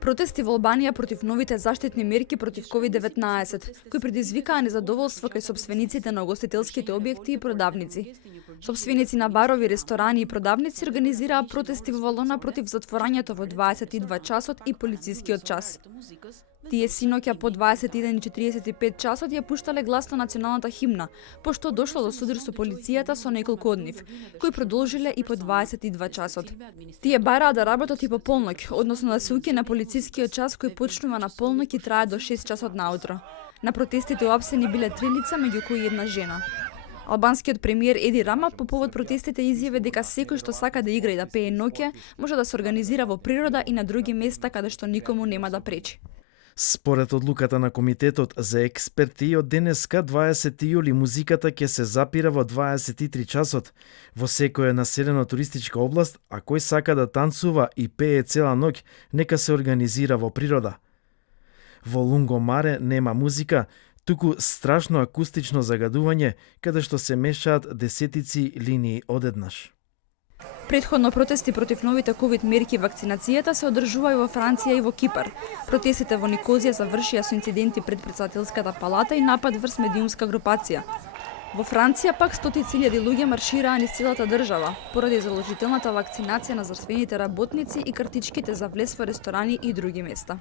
Протести во Албанија против новите заштитни мерки против COVID-19, кои предизвикаа незадоволство кај сопствениците на угостителските објекти и продавници. Сопственици на барови, ресторани и продавници организираа протести во Валона против затворањето во 22 часот и полицискиот час. Тие синоќа по 21:45 часот ја пуштале гласно националната химна, пошто дошло до судир со полицијата со неколку од нив, кои продолжиле и по 22 часот. Тие бараа да работат и по полноќ, односно да се укина полицискиот час кој почнува на полноќ и трае до 6 часот наутро. На протестите уапсени биле 3 лица, меѓу кои една жена. Албанскиот премиер Еди Рама по повод протестите изјави дека секој што сака да игра и да пее ноќе, може да се организира во природа и на други места каде што никому нема да пречи. Според одлуката на Комитетот за експерти, од денеска 20 јули музиката ќе се запира во 23 часот во секоја населена туристичка област, а кој сака да танцува и пее цела ноќ, нека се организира во природа. Во Лунгомаре нема музика, туку страшно акустично загадување, каде што се мешаат десетици линии одеднаш. Претходно протести против новите ковид мерки и вакцинацијата се одржувај во Франција и во Кипар. Протестите во Никозија завршија со инциденти пред претседателската палата и напад врз медиумска групација. Во Франција пак стотици илјади луѓе маршираа низ целата држава поради задолжителната вакцинација на здравствените работници и картичките за влез во ресторани и други места.